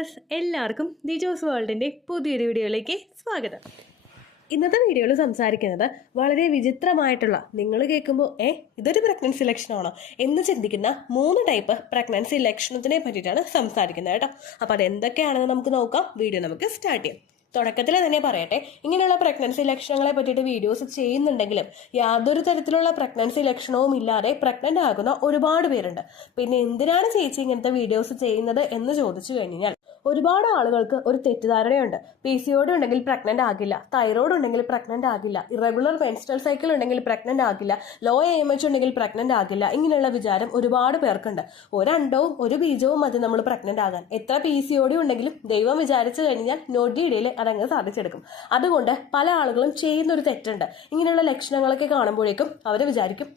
Viewers എല്ലാവർക്കും ദീജോസ് വേൾഡിൻ്റെ പുതിയൊരു വീഡിയോയിലേക്ക് സ്വാഗതം. ഇന്നത്തെ വീഡിയോയിൽ സംസാരിക്കുന്നത് വളരെ വിചിത്രമായിട്ടുള്ള, നിങ്ങൾ കേൾക്കുമ്പോൾ ഇതൊരു പ്രഗ്നൻസി ലക്ഷണമാണോ എന്ന് ചിന്തിക്കുന്ന 3 ടൈപ്പ് പ്രഗ്നൻസി ലക്ഷണത്തിനെ പറ്റിയിട്ടാണ് സംസാരിക്കുന്നത് കേട്ടോ. അപ്പോൾ അതെന്തൊക്കെയാണെന്ന് നമുക്ക് നോക്കാം. വീഡിയോ നമുക്ക് സ്റ്റാർട്ട് ചെയ്യാം. തുടക്കത്തിൽ തന്നെ പറയട്ടെ, ഇങ്ങനെയുള്ള പ്രഗ്നൻസി ലക്ഷണങ്ങളെ പറ്റിയിട്ട് വീഡിയോസ് ചെയ്യുന്നുണ്ടെങ്കിലും യാതൊരു തരത്തിലുള്ള പ്രഗ്നൻസി ലക്ഷണവും ഇല്ലാതെ പ്രഗ്നന്റ് ആകുന്ന ഒരുപാട് പേരുണ്ട്. പിന്നെ എന്തിനാണ് ചേച്ചി ഇങ്ങനത്തെ വീഡിയോസ് ചെയ്യുന്നത് എന്ന് ചോദിച്ചു കഴിഞ്ഞാൽ, ഒരുപാട് ആളുകൾക്ക് ഒരു തെറ്റിദ്ധാരണയുണ്ട്. PCOD ഉണ്ടെങ്കിൽ പ്രഗ്നന്റ് ആകില്ല, തൈറോയ്ഡ് ഉണ്ടെങ്കിൽ പ്രഗ്നന്റ് ആകില്ല, ഇറഗുലർ മെൻസ്ട്രൽ സൈക്കിൾ ഉണ്ടെങ്കിൽ പ്രഗ്നന്റ് ആകില്ല, ലോ AMH ഉണ്ടെങ്കിൽ പ്രഗ്നന്റ് ആകില്ല. ഇങ്ങനെയുള്ള വിചാരം ഒരുപാട് പേർക്കുണ്ട്. ഒരു അണ്ടവും ഒരു ബീജവും മതി നമ്മൾ പ്രഗ്നന്റ് ആകാൻ. എത്ര PCOD ഉണ്ടെങ്കിലും ദൈവം വിചാരിച്ചു കഴിഞ്ഞാൽ നോട്ടിയിടയിൽ അതങ്ങ് സാധിച്ചെടുക്കും. അതുകൊണ്ട് പല ആളുകളും ചെയ്യുന്നൊരു തെറ്റുണ്ട്. ഇങ്ങനെയുള്ള ലക്ഷണങ്ങളൊക്കെ കാണുമ്പോഴേക്കും അവർ വിചാരിക്കും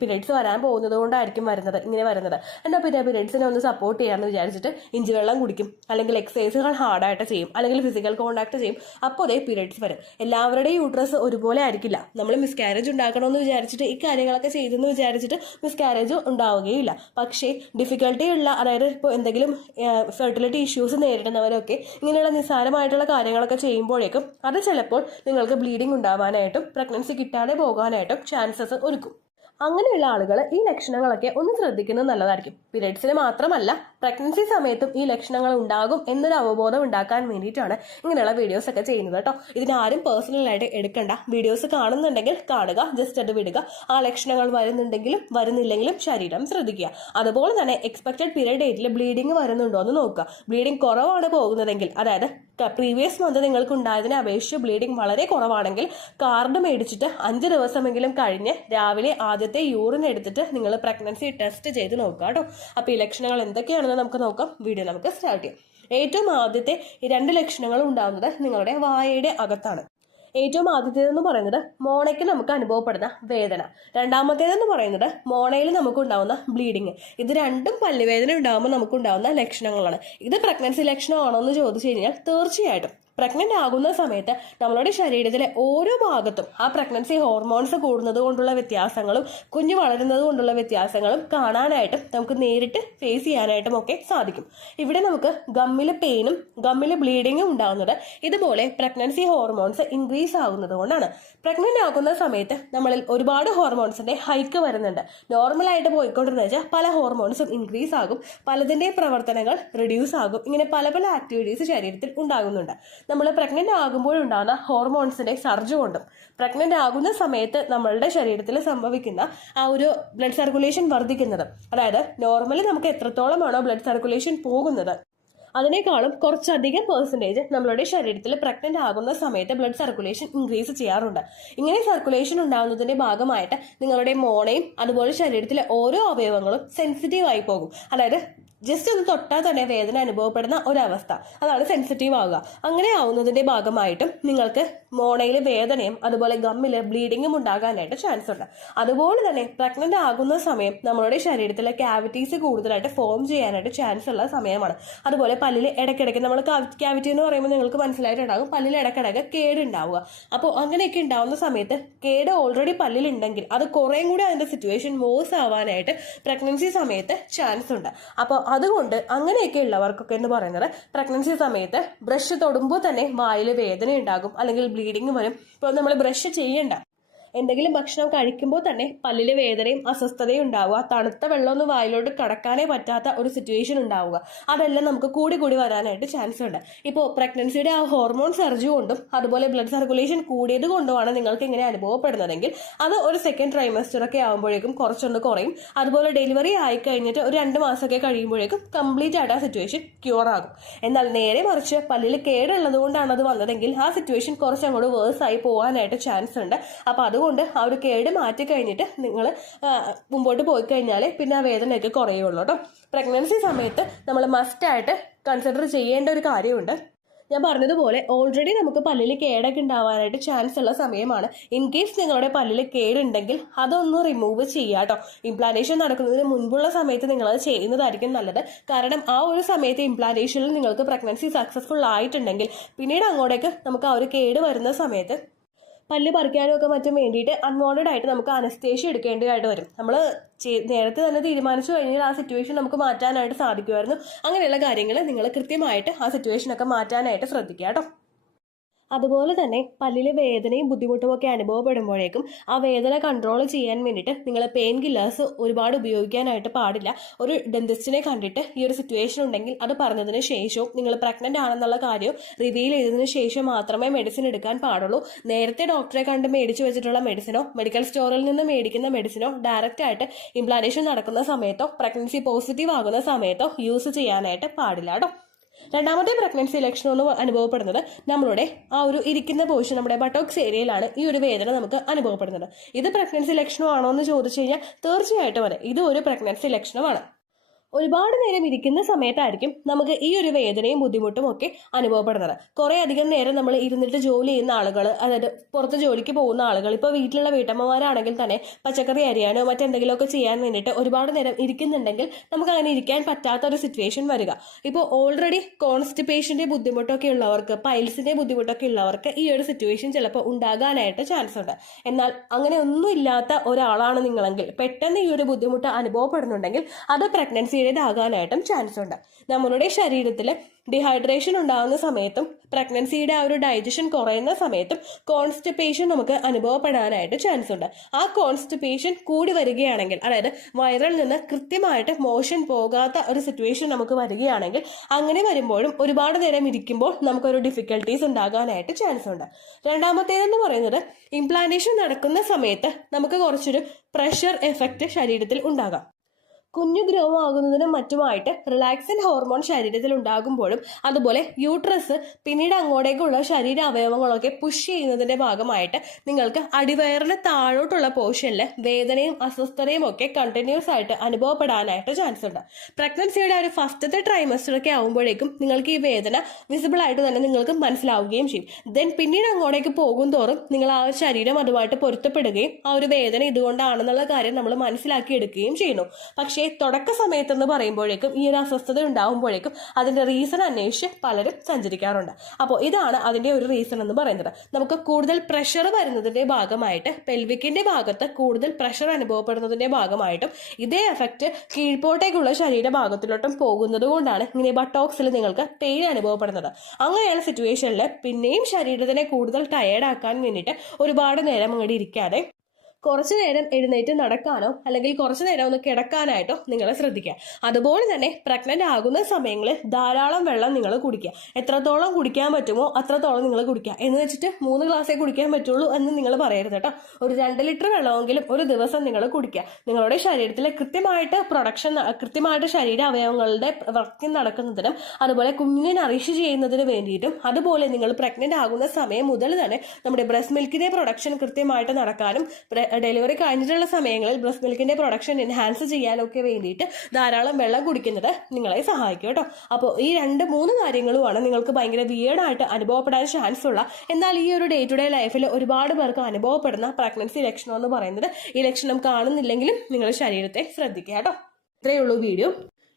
പീരിയഡ്സ് വരാൻ പോകുന്നത് കൊണ്ടായിരിക്കും ഇങ്ങനെ വരുന്നത്. എന്നാൽ പിന്നെ പീരിയഡ്സിനെ ഒന്ന് സപ്പോർട്ട് ചെയ്യാമെന്ന് വിചാരിച്ചിട്ട് ഇഞ്ചിവെള്ളം കുടിക്കും, അല്ലെങ്കിൽ എക്സസൈസുകൾ ഹാർഡായിട്ട് ചെയ്യും, അല്ലെങ്കിൽ ഫിസിക്കൽ കോണ്ടാക്ട് ചെയ്യും. അപ്പോൾ അതേ പീരിയഡ്സ് വരും. എല്ലാവരുടെയും യൂട്രസ് ഒരുപോലെ ആയിരിക്കില്ല. നമ്മൾ മിസ്കാരേജ് ഉണ്ടാക്കണമെന്ന് വിചാരിച്ചിട്ട് ഈ കാര്യങ്ങളൊക്കെ ചെയ്തെന്ന് വിചാരിച്ചിട്ട് മിസ്കാരേജ് ഉണ്ടാവുകയില്ല. പക്ഷേ ഡിഫിക്കൽട്ടി ഉള്ള, അതായത് ഇപ്പോൾ എന്തെങ്കിലും ഫെർട്ടിലിറ്റി ഇഷ്യൂസ് നേരിടുന്നവരൊക്കെ ഇങ്ങനെയുള്ള നിസ്സാരമായിട്ടുള്ള കാര്യങ്ങളൊക്കെ ചെയ്യുമ്പോഴേക്കും അത് ചിലപ്പോൾ നിങ്ങൾക്ക് ബ്ലീഡിങ് ഉണ്ടാവാനായിട്ടും പ്രഗ്നൻസി കിട്ടാതെ പോകാനായിട്ടും ചാൻസസ് ഒരുക്കും. അങ്ങനെയുള്ള ആളുകൾ ഈ ലക്ഷണങ്ങളൊക്കെ ഒന്ന് ശ്രദ്ധിക്കുന്നത് നല്ലതായിരിക്കും. പീരിയഡ്സിന് മാത്രമല്ല, പ്രഗ്നൻസി സമയത്തും ഈ ലക്ഷണങ്ങൾ ഉണ്ടാകും എന്നൊരു അവബോധം ഉണ്ടാക്കാൻ വേണ്ടിയിട്ടാണ് ഇങ്ങനെയുള്ള വീഡിയോസ് ഒക്കെ ചെയ്യുന്നത് കേട്ടോ. ഇതിനാരും പേഴ്സണലായിട്ട് എടുക്കണ്ട. വീഡിയോസ് കാണുന്നുണ്ടെങ്കിൽ കാണുക, ജസ്റ്റ് അത് വിടുക. ആ ലക്ഷണങ്ങൾ വരുന്നുണ്ടെങ്കിലും വരുന്നില്ലെങ്കിലും ശരീരം ശ്രദ്ധിക്കുക. അതുപോലെ തന്നെ എക്സ്പെക്റ്റഡ് പീരിയഡ് ഡേറ്റിൽ ബ്ലീഡിങ് വരുന്നുണ്ടോ എന്ന് നോക്കുക. ബ്ലീഡിങ് കുറവാണ് പോകുന്നതെങ്കിൽ, അതായത് പ്രീവിയസ് മന്ത് നിങ്ങൾക്ക് ഉണ്ടായതിനെ അപേക്ഷിച്ച് ബ്ലീഡിങ് വളരെ കുറവാണെങ്കിൽ കാർഡ് മേടിച്ചിട്ട് 5 ദിവസമെങ്കിലും കഴിഞ്ഞ് രാവിലെ ആദ്യത്തെ യൂറിൻ എടുത്തിട്ട് നിങ്ങൾ പ്രഗ്നൻസി ടെസ്റ്റ് ചെയ്ത് നോക്കുക കേട്ടോ. അപ്പോൾ ഈ ലക്ഷണങ്ങൾ എന്തൊക്കെയാണെന്ന് നമുക്ക് നോക്കാം. വീഡിയോ നമുക്ക് സ്റ്റാർട്ട് ചെയ്യാം. ഏറ്റവും ആദ്യത്തെ 2 ലക്ഷണങ്ങൾ ഉണ്ടാകുന്നത് നിങ്ങളുടെ വായയുടെ അകത്താണ്. ഏറ്റവും ആദ്യത്തേതെന്ന് പറയുന്നത് മോണയ്ക്ക് നമുക്ക് അനുഭവപ്പെടുന്ന വേദന. രണ്ടാമത്തേതെന്ന് പറയുന്നത് മോണയിൽ നമുക്കുണ്ടാവുന്ന ബ്ലീഡിങ്. ഇത് രണ്ടും പല്ലുവേദന ഉണ്ടാകുമ്പോൾ നമുക്കുണ്ടാവുന്ന ലക്ഷണങ്ങളാണ്. ഇത് പ്രഗ്നൻസി ലക്ഷണമാണോ എന്ന് ചോദിച്ചു കഴിഞ്ഞാൽ തീർച്ചയായിട്ടും പ്രഗ്നന്റ് ആകുന്ന സമയത്ത് നമ്മളുടെ ശരീരത്തിലെ ഓരോ ഭാഗത്തും ആ പ്രഗ്നൻസി ഹോർമോൺസ് കൂടുന്നത് കൊണ്ടുള്ള വ്യത്യാസങ്ങളും കുഞ്ഞ് വളരുന്നത് കൊണ്ടുള്ള വ്യത്യാസങ്ങളും കാണാനായിട്ടും നമുക്ക് നേരിട്ട് ഫേസ് ചെയ്യാനായിട്ടും ഒക്കെ സാധിക്കും. ഇവിടെ നമുക്ക് ഗമ്മിൽ പെയിനും ഗമ്മിൽ ബ്ലീഡിങ്ങും ഉണ്ടാകുന്നത് ഇതുപോലെ പ്രഗ്നൻസി ഹോർമോൺസ് ഇൻക്രീസ് ആകുന്നത് കൊണ്ടാണ്. പ്രഗ്നന്റ് ആകുന്ന സമയത്ത് നമ്മളിൽ ഒരുപാട് ഹോർമോൺസിന്റെ ഹൈക്ക് വരുന്നുണ്ട്. നോർമലായിട്ട് പോയിക്കൊണ്ടിരുന്ന വെച്ചാൽ പല ഹോർമോൺസും ഇൻക്രീസ് ആകും, പലതിന്റെ പ്രവർത്തനങ്ങൾ റിഡ്യൂസ് ആകും. ഇങ്ങനെ പല പല ആക്ടിവിറ്റീസ് ശരീരത്തിൽ ഉണ്ടാകുന്നുണ്ട്. നമ്മൾ പ്രഗ്നന്റ് ആകുമ്പോഴുണ്ടാകുന്ന ഹോർമോൺസിന്റെ സർജ് കൊണ്ടും പ്രഗ്നന്റ് ആകുന്ന സമയത്ത് നമ്മളുടെ ശരീരത്തിൽ സംഭവിക്കുന്ന ആ ഒരു ബ്ലഡ് സർക്കുലേഷൻ വർദ്ധിക്കുന്നത്, അതായത് നോർമലി നമുക്ക് എത്രത്തോളമാണോ ബ്ലഡ് സർക്കുലേഷൻ പോകുന്നത് അതിനേക്കാളും കുറച്ചധികം പെർസെൻറ്റേജ് നമ്മളുടെ ശരീരത്തിൽ പ്രഗ്നന്റ് ആകുന്ന സമയത്ത് ബ്ലഡ് സർക്കുലേഷൻ ഇൻക്രീസ് ചെയ്യാറുണ്ട്. ഇങ്ങനെ സർക്കുലേഷൻ ഉണ്ടാകുന്നതിന്റെ ഭാഗമായിട്ട് നിങ്ങളുടെ മോണയും അതുപോലെ ശരീരത്തിലെ ഓരോ അവയവങ്ങളും സെൻസിറ്റീവ് ആയി പോകും. അതായത് ജസ്റ്റ് ഒന്ന് തൊട്ടാൽ തന്നെ വേദന അനുഭവപ്പെടുന്ന ഒരവസ്ഥ, അതാണ് സെൻസിറ്റീവ് ആവുക. അങ്ങനെ ആവുന്നതിന്റെ ഭാഗമായിട്ടും നിങ്ങൾക്ക് മോണയിൽ വേദനയും അതുപോലെ ഗമ്മില് ബ്ലീഡിങ്ങും ഉണ്ടാകാനായിട്ട് ചാൻസ് ഉണ്ട്. അതുപോലെ തന്നെ പ്രഗ്നന്റ് ആകുന്ന സമയം നമ്മളുടെ ശരീരത്തിലെ ക്യാവിറ്റീസ് കൂടുതലായിട്ട് ഫോം ചെയ്യാനായിട്ട് ചാൻസ് ഉള്ള സമയമാണ്. അതുപോലെ പല്ലിൽ ഇടയ്ക്കിടയ്ക്ക് നമ്മൾ ക്യാവിറ്റി എന്ന് പറയുമ്പോൾ നിങ്ങൾക്ക് മനസ്സിലായിട്ടുണ്ടാകും, പല്ലിൽ ഇടയ്ക്കിടയ്ക്ക് കേടുണ്ടാവുക. അപ്പോൾ അങ്ങനെയൊക്കെ ഉണ്ടാവുന്ന സമയത്ത് കേട് ഓൾറെഡി പല്ലിലുണ്ടെങ്കിൽ അത് കുറേയും കൂടി അതിന്റെ സിറ്റുവേഷൻ വേഴ്സ് ആവാനായിട്ട് പ്രഗ്നൻസി സമയത്ത് ചാൻസ് ഉണ്ട്. അപ്പോൾ അതുകൊണ്ട് അങ്ങനെയൊക്കെ ഉള്ളവർക്കൊക്കെ എന്ന് പറയുന്നത് പ്രഗ്നൻസി സമയത്ത് ബ്രഷ് തൊടുമ്പോൾ തന്നെ വായിൽ വേദന ഉണ്ടാകും, അല്ലെങ്കിൽ ബ്ലീഡിങ് വരും. ഇപ്പോൾ നമ്മൾ ബ്രഷ് ചെയ്യണ്ട, എന്തെങ്കിലും ഭക്ഷണം കഴിക്കുമ്പോൾ തന്നെ പല്ലിലെ വേദനയും അസ്വസ്ഥതയും ഉണ്ടാവുക, തണുത്ത വെള്ളമൊന്നും വായിലോട്ട് കടക്കാനേ പറ്റാത്ത ഒരു സിറ്റുവേഷൻ ഉണ്ടാവുക, അതെല്ലാം നമുക്ക് കൂടി കൂടി വരാനായിട്ട് ചാൻസ് ഉണ്ട്. ഇപ്പോൾ പ്രഗ്നൻസിയുടെ ആ ഹോർമോൺ സർജ് കൊണ്ടും അതുപോലെ ബ്ലഡ് സർക്കുലേഷൻ കൂടിയത് കൊണ്ടുമാണ് നിങ്ങൾക്ക് ഇങ്ങനെ അനുഭവപ്പെടുന്നതെങ്കിൽ അത് ഒരു സെക്കൻഡ് ട്രൈമസ്റ്റർ ഒക്കെ ആകുമ്പോഴേക്കും കുറച്ചൊന്ന് കുറയും. അതുപോലെ ഡെലിവറി ആയി കഴിഞ്ഞിട്ട് ഒരു 2 മാസമൊക്കെ കഴിയുമ്പോഴേക്കും കംപ്ലീറ്റ് ആയിട്ട് ആ സിറ്റുവേഷൻ ക്യൂർ ആകും. എന്നാൽ നേരെ മറിച്ച് പല്ലിൽ കേടുള്ളത് കൊണ്ടാണ് അത് വന്നതെങ്കിൽ ആ സിറ്റുവേഷൻ കുറച്ചങ്ങോട്ട് വേഴ്സ് ആയി പോകാനായിട്ട് ചാൻസ് ഉണ്ട്. അപ്പോൾ അതുകൊണ്ട് ആ ഒരു കേട് മാറ്റി കഴിഞ്ഞിട്ട് നിങ്ങൾ മുമ്പോട്ട് പോയി കഴിഞ്ഞാൽ പിന്നെ ആ വേദനയൊക്കെ കുറയുള്ളൂ കേട്ടോ. പ്രഗ്നൻസി സമയത്ത് നമ്മൾ മസ്റ്റായിട്ട് കൺസിഡർ ചെയ്യേണ്ട ഒരു കാര്യമുണ്ട്. ഞാൻ പറഞ്ഞതുപോലെ ഓൾറെഡി നമുക്ക് പല്ലിൽ കേടൊക്കെ ഉണ്ടാവാനായിട്ട് ചാൻസ് ഉള്ള സമയമാണ്. ഇൻ കേസ് നിങ്ങളുടെ പല്ലിൽ കേടുണ്ടെങ്കിൽ അതൊന്ന് റിമൂവ് ചെയ്യുക കേട്ടോ. ഇംപ്ലാന്റേഷൻ നടക്കുന്നതിന് മുൻപുള്ള സമയത്ത് നിങ്ങളത് ചെയ്യുന്നതായിരിക്കും നല്ലത്. കാരണം ആ ഒരു സമയത്ത് ഇംപ്ലാന്റേഷനിൽ നിങ്ങൾക്ക് പ്രഗ്നൻസി സക്സസ്ഫുൾ ആയിട്ടുണ്ടെങ്കിൽ പിന്നീട് അങ്ങോട്ടേക്ക് നമുക്ക് ആ ഒരു കേട് വരുന്ന സമയത്ത് പല്ല് പറിക്കാനും ഒക്കെ മറ്റും വേണ്ടിയിട്ട് അൺവാണ്ടഡ് ആയിട്ട് നമുക്ക് അനസ്തേഷ്യ എടുക്കേണ്ടതായിട്ട് വരും. നമ്മൾ നേരത്തെ തന്നെ തീരുമാനിച്ചു കഴിഞ്ഞാൽ ആ സിറ്റുവേഷൻ നമുക്ക് മാറ്റാനായിട്ട് സാധിക്കുമായിരുന്നു. അങ്ങനെയുള്ള കാര്യങ്ങൾ നിങ്ങൾ കൃത്യമായിട്ട് ആ സിറ്റുവേഷനൊക്കെ മാറ്റാനായിട്ട് ശ്രദ്ധിക്കുക കേട്ടോ. അതുപോലെ തന്നെ പല്ലിലെ വേദനയും ബുദ്ധിമുട്ടും ഒക്കെ അനുഭവപ്പെടുമ്പോഴേക്കും ആ വേദന കൺട്രോൾ ചെയ്യാൻ വേണ്ടിയിട്ട് നിങ്ങൾ പെയിൻ കില്ലേഴ്സ് ഒരുപാട് ഉപയോഗിക്കാനായിട്ട് പാടില്ല. ഒരു ഡെന്റിസ്റ്റിനെ കണ്ടിട്ട് ഈ ഒരു സിറ്റുവേഷൻ ഉണ്ടെങ്കിൽ അത് പറഞ്ഞതിന് ശേഷവും നിങ്ങൾ പ്രഗ്നന്റ് ആണെന്നുള്ള കാര്യം റിവീൽ ചെയ്തതിന് ശേഷം മാത്രമേ മെഡിസിൻ എടുക്കാൻ പാടുള്ളൂ. നേരത്തെ ഡോക്ടറെ കണ്ട് മേടിച്ചു വെച്ചിട്ടുള്ള മെഡിസിനോ മെഡിക്കൽ സ്റ്റോറിൽ നിന്ന് മേടിക്കുന്ന മെഡിസിനോ ഡയറക്റ്റ് ആയിട്ട് ഇംപ്ലാന്റേഷൻ നടക്കുന്ന സമയത്തോ പ്രഗ്നൻസി പോസിറ്റീവ് ആകുന്ന സമയത്തോ യൂസ് ചെയ്യാനായിട്ട് പാടില്ല കേട്ടോ. രണ്ടാമത്തെ പ്രഗ്നൻസി ലക്ഷണം എന്ന് അനുഭവപ്പെടുന്നത് നമ്മളുടെ ആ ഒരു ഇരിക്കുന്ന പോർഷൻ, നമ്മുടെ ബട്ടോക്സ് ഏരിയയിലാണ് ഈ ഒരു വേദന നമുക്ക് അനുഭവപ്പെടുന്നത്. ഇത് പ്രഗ്നൻസി ലക്ഷണമാണോ എന്ന് ചോദിച്ചു കഴിഞ്ഞാൽ തീർച്ചയായിട്ടും അതെ, ഇത് ഒരു പ്രഗ്നൻസി ലക്ഷണമാണ്. ഒരുപാട് നേരം ഇരിക്കുന്ന സമയത്തായിരിക്കും നമുക്ക് ഈ ഒരു വേദനയും ബുദ്ധിമുട്ടും ഒക്കെ അനുഭവപ്പെടുന്നത്. കുറേ അധികം നേരം നമ്മൾ ഇരുന്നിട്ട് ജോലി ചെയ്യുന്ന ആളുകൾ, അതായത് പുറത്ത് ജോലിക്ക് പോകുന്ന ആളുകൾ, ഇപ്പോൾ വീട്ടിലുള്ള വീട്ടമ്മമാരാണെങ്കിൽ തന്നെ പച്ചക്കറി അരിയാനോ മറ്റെന്തെങ്കിലുമൊക്കെ ചെയ്യാൻ വേണ്ടിയിട്ട് ഒരുപാട് നേരം ഇരിക്കുന്നുണ്ടെങ്കിൽ നമുക്ക് അങ്ങനെ ഇരിക്കാൻ പറ്റാത്ത ഒരു സിറ്റുവേഷൻ വരിക. ഇപ്പോൾ ഓൾറെഡി കോൺസ്റ്റിപ്പേഷന്റെ ബുദ്ധിമുട്ടൊക്കെ ഉള്ളവർക്ക്, പൈൽസിന്റെ ബുദ്ധിമുട്ടൊക്കെ ഉള്ളവർക്ക് ഈ ഒരു സിറ്റുവേഷൻ ചിലപ്പോൾ ഉണ്ടാകാനായിട്ട് ചാൻസ് ഉണ്ട്. എന്നാൽ അങ്ങനെ ഒന്നും ഇല്ലാത്ത ഒരാളാണ് നിങ്ങളെങ്കിൽ പെട്ടെന്ന് ഈ ഒരു ബുദ്ധിമുട്ട് അനുഭവപ്പെടുന്നുണ്ടെങ്കിൽ അത് പ്രഗ്നൻസി ആകാനായിട്ടും ചാൻസ് ഉണ്ട്. നമ്മളുടെ ശരീരത്തിൽ ഡിഹൈഡ്രേഷൻ ഉണ്ടാകുന്ന സമയത്തും പ്രഗ്നൻസിയുടെ ആ ഒരു ഡൈജഷൻ കുറയുന്ന സമയത്തും കോൺസ്റ്റിപ്പേഷൻ നമുക്ക് അനുഭവപ്പെടാനായിട്ട് ചാൻസ് ഉണ്ട്. ആ കോൺസ്റ്റിപ്പേഷൻ കൂടി വരികയാണെങ്കിൽ, അതായത് വയറിൽ നിന്ന് കൃത്യമായിട്ട് മോഷൻ പോകാത്ത ഒരു സിറ്റുവേഷൻ നമുക്ക് വരികയാണെങ്കിൽ, അങ്ങനെ വരുമ്പോഴും ഒരുപാട് നേരം ഇരിക്കുമ്പോൾ നമുക്കൊരു ഡിഫിക്കൽട്ടീസ് ഉണ്ടാകാനായിട്ട് ചാൻസ് ഉണ്ട്. രണ്ടാമത്തേതെന്ന് പറയുന്നത് ഇംപ്ലാന്റേഷൻ നടക്കുന്ന സമയത്ത് നമുക്ക് കുറച്ചൊരു പ്രഷർ എഫക്റ്റ് ശരീരത്തിൽ ഉണ്ടാകാം. കുഞ്ഞു ഗ്രോ ആകുന്നതിനും മറ്റുമായിട്ട് റിലാക്സിൻ ഹോർമോൺ ശരീരത്തിൽ ഉണ്ടാകുമ്പോഴും അതുപോലെ യൂട്രസ് പിന്നീട് അങ്ങോട്ടേക്കുള്ള ശരീര അവയവങ്ങളൊക്കെ പുഷ് ചെയ്യുന്നതിന്റെ ഭാഗമായിട്ട് നിങ്ങൾക്ക് അടിവയറിന് താഴോട്ടുള്ള പോർഷനിൽ വേദനയും അസ്വസ്ഥതയും ഒക്കെ കണ്ടിന്യൂസ് ആയിട്ട് അനുഭവപ്പെടാനായിട്ട് ചാൻസ് ഉണ്ട്. പ്രഗ്നൻസിയുടെ ഒരു ഫസ്റ്റത്തെ ട്രൈമസ്റ്റർ ഒക്കെ ആകുമ്പോഴേക്കും നിങ്ങൾക്ക് ഈ വേദന വിസിബിൾ ആയിട്ട് തന്നെ നിങ്ങൾക്ക് മനസ്സിലാവുകയും ചെയ്യും. ദെൻ പിന്നീട് അങ്ങോട്ടേക്ക് പോകും തോറും നിങ്ങൾ ആ ശരീരം അതുമായിട്ട് പൊരുത്തപ്പെടുകയും ആ ഒരു വേദന ഇതുകൊണ്ടാണെന്നുള്ള കാര്യം നമ്മൾ മനസ്സിലാക്കി എടുക്കുകയും ചെയ്യുന്നു. പക്ഷേ തുടക്ക സമയത്തെന്ന് പറയുമ്പോഴേക്കും ഈ ഒരു അസ്വസ്ഥത ഉണ്ടാകുമ്പോഴേക്കും അതിന്റെ റീസൺ അന്വേഷിച്ച് പലരും സഞ്ചരിക്കാറുണ്ട്. അപ്പോൾ ഇതാണ് അതിന്റെ ഒരു റീസൺ എന്ന് പറയുന്നത്. നമുക്ക് കൂടുതൽ പ്രഷർ വരുന്നതിന്റെ ഭാഗമായിട്ട്, പെൽവിക്കിന്റെ ഭാഗത്ത് കൂടുതൽ പ്രഷർ അനുഭവപ്പെടുന്നതിന്റെ ഭാഗമായിട്ടും ഇതേ എഫക്റ്റ് കീഴ്പോട്ടേക്കുള്ള ശരീരഭാഗത്തിലോട്ടും പോകുന്നത് കൊണ്ടാണ് ഇങ്ങനെ ബട്ടോക്സിൽ നിങ്ങൾക്ക് പെയിൻ അനുഭവപ്പെടുന്നത്. അങ്ങനെയുള്ള സിറ്റുവേഷനിൽ പിന്നെയും ശരീരത്തിനെ കൂടുതൽ ടയേർഡ് ആക്കാൻ വേണ്ടിയിട്ട് ഒരുപാട് നേരം അങ്ങോട്ട് ഇരിക്കാതെ കുറച്ചു നേരം എഴുന്നേറ്റ് നടക്കാനോ അല്ലെങ്കിൽ കുറച്ചു നേരം ഒന്ന് കിടക്കാനായിട്ടോ നിങ്ങൾ ശ്രദ്ധിക്കുക. അതുപോലെ തന്നെ പ്രഗ്നന്റ് ആകുന്ന സമയങ്ങളിൽ ധാരാളം വെള്ളം നിങ്ങൾ കുടിക്കുക. എത്രത്തോളം കുടിക്കാൻ പറ്റുമോ അത്രത്തോളം നിങ്ങൾ കുടിക്കുക. എന്ന് വെച്ചിട്ട് 3 ഗ്ലാസ്സേ കുടിക്കാൻ പറ്റുള്ളൂ എന്ന് നിങ്ങൾ പറയരുത് കേട്ടോ. ഒരു 2 ലിറ്റർ വെള്ളമെങ്കിലും ഒരു ദിവസം നിങ്ങൾ കുടിക്കുക. നിങ്ങളുടെ ശരീരത്തിലെ കൃത്യമായിട്ട് ശരീര അവയവങ്ങളുടെ വർക്കിംഗ് നടക്കുന്നതിനും അതുപോലെ കുഞ്ഞിനെ നറിഷ് ചെയ്യുന്നതിന് വേണ്ടിയിട്ടും, അതുപോലെ നിങ്ങൾ പ്രഗ്നന്റ് ആകുന്ന സമയം മുതൽ തന്നെ നമ്മുടെ ബ്രസ്റ്റ് മിൽക്കിന്റെ പ്രൊഡക്ഷൻ കൃത്യമായിട്ട് നടക്കാനും ഡെലിവറി കഴിഞ്ഞിട്ടുള്ള സമയങ്ങളിൽ ബ്രസ്റ്റ് മിൽക്കിന്റെ പ്രൊഡക്ഷൻ എൻഹാൻസ് ചെയ്യാനൊക്കെ വേണ്ടിയിട്ട് ധാരാളം വെള്ളം കുടിക്കുന്നത് നിങ്ങളെ സഹായിക്കും കേട്ടോ. അപ്പോൾ ഈ 2-3 കാര്യങ്ങളുമാണ് നിങ്ങൾക്ക് ഭയങ്കര വിയേർഡായിട്ട് അനുഭവപ്പെടാൻ ചാൻസ് ഉള്ള, എന്നാൽ ഈ ഒരു ഡേ ടു ഡേ ലൈഫിൽ ഒരുപാട് പേർക്ക് അനുഭവപ്പെടുന്ന പ്രഗ്നൻസി ലക്ഷണം എന്ന് പറയുന്നത്. ഈ ലക്ഷണം കാണുന്നില്ലെങ്കിലും നിങ്ങൾ ശരീരത്തെ ശ്രദ്ധിക്കുക കേട്ടോ. ഇത്രയേ ഉള്ളൂ വീഡിയോ.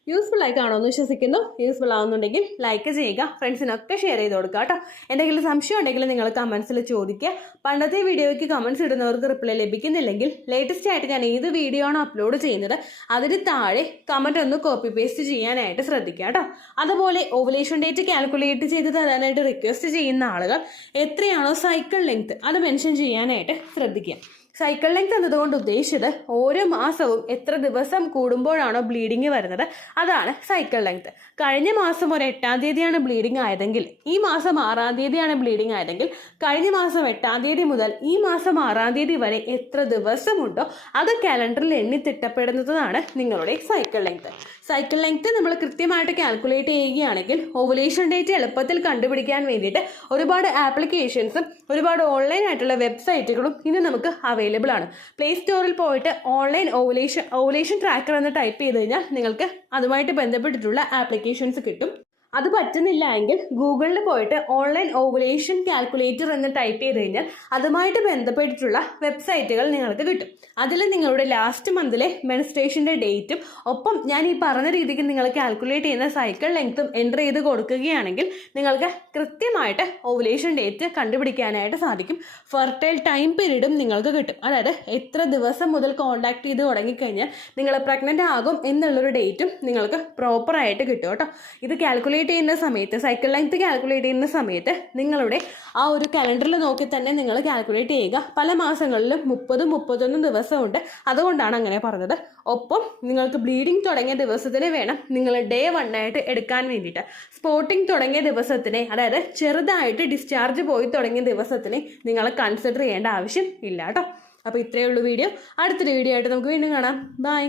യൂസ്ഫുൾ ആയി കാണുമെന്ന് വിശ്വസിക്കുന്നു. യൂസ്ഫുൾ ആവുന്നുണ്ടെങ്കിൽ ലൈക്ക് ചെയ്യുക, ഫ്രണ്ട്സിനൊക്കെ ഷെയർ ചെയ്ത് കൊടുക്കുക കേട്ടോ. എന്തെങ്കിലും സംശയം ഉണ്ടെങ്കിൽ നിങ്ങൾ കമൻസിൽ ചോദിക്കുക. പണ്ടത്തെ വീഡിയോയ്ക്ക് കമൻസ് ഇടുന്നവർക്ക് റിപ്ലൈ ലഭിക്കുന്നില്ലെങ്കിൽ ലേറ്റസ്റ്റ് ആയിട്ട് ഞാൻ ഏത് വീഡിയോ ആണോ അപ്ലോഡ് ചെയ്യുന്നത് അതിന് താഴെ കമൻറ്റ് ഒന്ന് കോപ്പി പേസ്റ്റ് ചെയ്യാനായിട്ട് ശ്രദ്ധിക്കുക കേട്ടോ. അതുപോലെ ഓവുലേഷൻ ഡേറ്റ് കാൽക്കുലേറ്റ് ചെയ്ത് തരാനായിട്ട് റിക്വസ്റ്റ് ചെയ്യുന്ന ആളുകൾ എത്രയാണോ സൈക്കിൾ ലെങ്ത് അത് മെൻഷൻ ചെയ്യാനായിട്ട് ശ്രദ്ധിക്കുക. സൈക്കിൾ ലെങ്ത് എന്നതുകൊണ്ട് ഉദ്ദേശിച്ചത് ഓരോ മാസവും എത്ര ദിവസം കൂടുമ്പോഴാണോ ബ്ലീഡിങ് വരുന്നത് അതാണ് സൈക്കിൾ ലെങ്ത്. കഴിഞ്ഞ മാസം ഒരു 8-ാം തീയതിയാണ് ബ്ലീഡിങ് ആയതെങ്കിൽ ഈ മാസം 6-ാം തീയതിയാണ് ബ്ലീഡിങ് ആയതെങ്കിൽ കഴിഞ്ഞ മാസം 8-ാം തീയതി മുതൽ ഈ മാസം 6-ാം തീയതി വരെ എത്ര ദിവസമുണ്ടോ അത് കാലണ്ടറിൽ എണ്ണി തിട്ടപ്പെടുന്നതാണ് നിങ്ങളുടെ സൈക്കിൾ ലെങ്ത്. സൈക്കിൾ ലെങ്ത് നമ്മൾ കൃത്യമായിട്ട് കാൽക്കുലേറ്റ് ചെയ്യുകയാണെങ്കിൽ ഓവുലേഷൻ ഡേറ്റ് എളുപ്പത്തിൽ കണ്ടുപിടിക്കാൻ വേണ്ടിയിട്ട് ഒരുപാട് ആപ്ലിക്കേഷൻസും ഒരുപാട് ഓൺലൈൻ ആയിട്ടുള്ള വെബ്സൈറ്റുകളും ഇന്ന് നമുക്ക് അവൈലബിൾ ആണ്. പ്ലേ സ്റ്റോറിൽ പോയിട്ട് ഓൺലൈൻ ഓവുലേഷൻ ട്രാക്കർ എന്ന് ടൈപ്പ് ചെയ്ത് കഴിഞ്ഞാൽ നിങ്ങൾക്ക് അതുമായിട്ട് ബന്ധപ്പെട്ടിട്ടുള്ള ആപ്ലിക്കേഷൻസ് കിട്ടും. അത് പറ്റുന്നില്ല എങ്കിൽ ഗൂഗിളിൽ പോയിട്ട് ഓൺലൈൻ ഓവുലേഷൻ കാൽക്കുലേറ്റർ എന്ന് ടൈപ്പ് ചെയ്ത് കഴിഞ്ഞാൽ അതുമായിട്ട് ബന്ധപ്പെട്ടിട്ടുള്ള വെബ്സൈറ്റുകൾ നിങ്ങൾക്ക് കിട്ടും. അതിൽ നിങ്ങളുടെ ലാസ്റ്റ് മന്തിലെ മെൻസ്ട്രേഷൻ്റെ ഡേറ്റും ഒപ്പം ഞാൻ ഈ പറഞ്ഞ രീതിക്ക് നിങ്ങൾ കാൽക്കുലേറ്റ് ചെയ്യുന്ന സൈക്കിൾ ലെങ്ത്തും എൻ്റർ ചെയ്ത് കൊടുക്കുകയാണെങ്കിൽ നിങ്ങൾക്ക് കൃത്യമായിട്ട് ഓവുലേഷൻ ഡേറ്റ് കണ്ടുപിടിക്കാനായിട്ട് സാധിക്കും. ഫെർട്ടൈൽ ടൈം പീരീഡും നിങ്ങൾക്ക് കിട്ടും. അതായത് എത്ര ദിവസം മുതൽ കോൺടാക്ട് ചെയ്ത് തുടങ്ങിക്കഴിഞ്ഞാൽ നിങ്ങൾ പ്രഗ്നൻ്റ് ആകും എന്നുള്ളൊരു ഡേറ്റും നിങ്ങൾക്ക് പ്രോപ്പറായിട്ട് കിട്ടും കേട്ടോ. ഇത് കാൽക്കുലേറ്റ് ചെയ്യുന്ന സമയത്ത്, സൈക്കിൾ ലെങ്ത് കാൽക്കുലേറ്റ് ചെയ്യുന്ന സമയത്ത് നിങ്ങളുടെ ആ ഒരു കലണ്ടറിൽ നോക്കി തന്നെ നിങ്ങൾ കാൽക്കുലേറ്റ് ചെയ്യുക. പല മാസങ്ങളിലും 30-31 ദിവസമുണ്ട്, അതുകൊണ്ടാണ് അങ്ങനെ പറഞ്ഞത്. ഒപ്പം നിങ്ങൾക്ക് ബ്ലീഡിങ് തുടങ്ങിയ ദിവസത്തിന് വേണം നിങ്ങൾ ഡേ 1 ആയിട്ട് എടുക്കാൻ വേണ്ടിയിട്ട്. സ്പോട്ടിങ് തുടങ്ങിയ ദിവസത്തിനെ, അതായത് ചെറുതായിട്ട് ഡിസ്ചാർജ് പോയി തുടങ്ങിയ ദിവസത്തിനെ നിങ്ങൾ കൺസിഡർ ചെയ്യേണ്ട ആവശ്യം ഇല്ല കേട്ടോ. അപ്പോൾ ഇത്രയേ ഉള്ളൂ വീഡിയോ. അടുത്തൊരു വീഡിയോ ആയിട്ട് നമുക്ക് വീണ്ടും കാണാം. ബൈ.